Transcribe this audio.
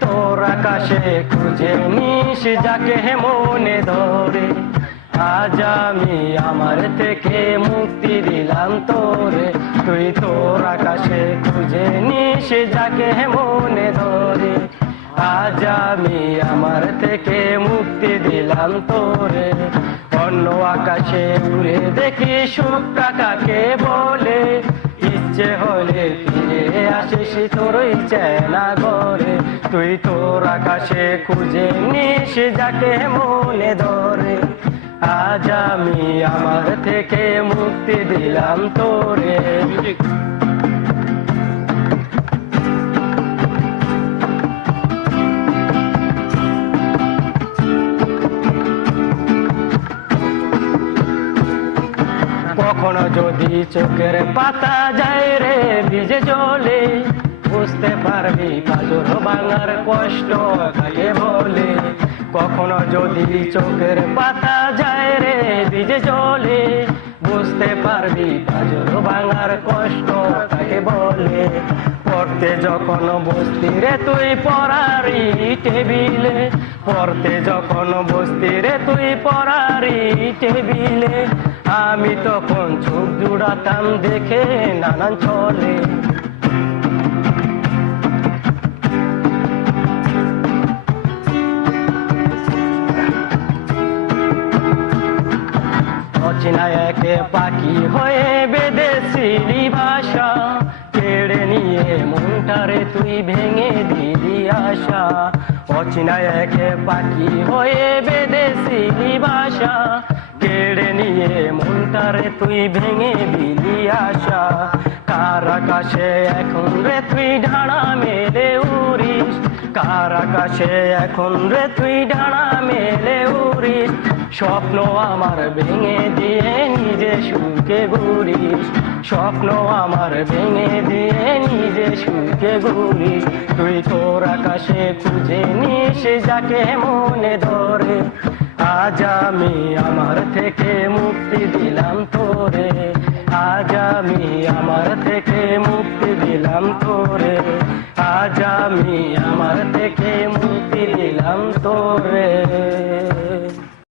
তোর আকাশে খুঁজে নিস, যাকে মনে ধরে। আজ আমি আমার থেকে মুক্তি দিলাম তোরে। তুই তোর আকাশে খুঁজে নিস, যাকে মনে ধরে। আজ আমি আমার থেকে মুক্তি দিলাম তোরে। অন্য আকাশে উড়ে দেখি সুখ কাকাকে বলে। ইচ্ছে হলে ফিরে আসিস তোরই চেনা ঘরে। তুই তোর আকাশে খুঁজে নিস, যাকে মনে ধরে। আজ আমি আমার থেকে মুক্তি দিলাম তোরে। কখনো যদি চোখের পাতা যায় রে, ভিজে জলে বুঝতে পারবি? কাজর ভাঙার কষ্ট কাকে বলে কখনো যদি চোখের পাতা যায় রে ভিজে জলে। বুঝতে পারবি কাজর ভাঙার কষ্ট কাকে বলে? পড়তে যখন বসতি রে তুই পড়ারি টেবিলে। পড়তে যখন বসতি রে তুই পড়ারি টেবিলে। আমি তখন চোখ জুড়াতাম দেখে নানান চলে অচেনা একে পাখি হয়ে বেঁধেছিলি ভাষা কেড়ে নিয়ে মনটারে তুই ভেঙে দিলি আশা। অচেনা একে পাখি হয়ে বেঁধেছিলি ভাষা কেড়ে নিয়ে মনটারে তুই ভেঙে দিলি আশা। কার আকাশে এখন রে তুই ঢাড়া মেলে উড়িস? কার আকাশে এখন রে তুই ঢাড়া মেলে স্বপ্ন আমার ভেঙে দিয়ে নিজে সুখে ঘুরি স্বপ্ন আমার ভেঙে দিয়ে নিজে সুখে ঘুরি তুই তোর আকাশে খুঁজে নিস, যাকে মনে ধরে। আজ আমি আমার থেকে মুক্তি দিলাম তোরে। আজ আমি আমার থেকে মুক্তি দিলাম তোরে। আজ আমি আমার থেকে মুক্তি দিলাম তোরে।